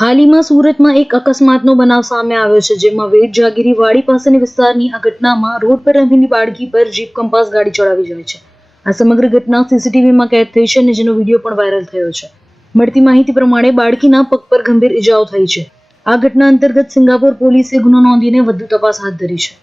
હાલમાં સુરતમાં એક અકસ્માતનો બનાવ સામે આવ્યો છે, જેમાં વેટ જાગીરી વાડી પાસેની વિસ્તારની આ ઘટનામાં રોડ પર રમેલી બાળકી પર જીપ કંપાસ ગાડી ચડાવી જાય છે. આ સમગ્ર ઘટના સીસીટીવીમાં કેદ થઈ છે અને જેનો વિડીયો પણ વાયરલ થયો છે. મળતી માહિતી પ્રમાણે બાળકીના પગ પર ગંભીર ઈજાઓ થઈ છે. આ ઘટના અંતર્ગત સિંગાપોર પોલીસે ગુનો નોંધીને વધુ તપાસ હાથ ધરી છે.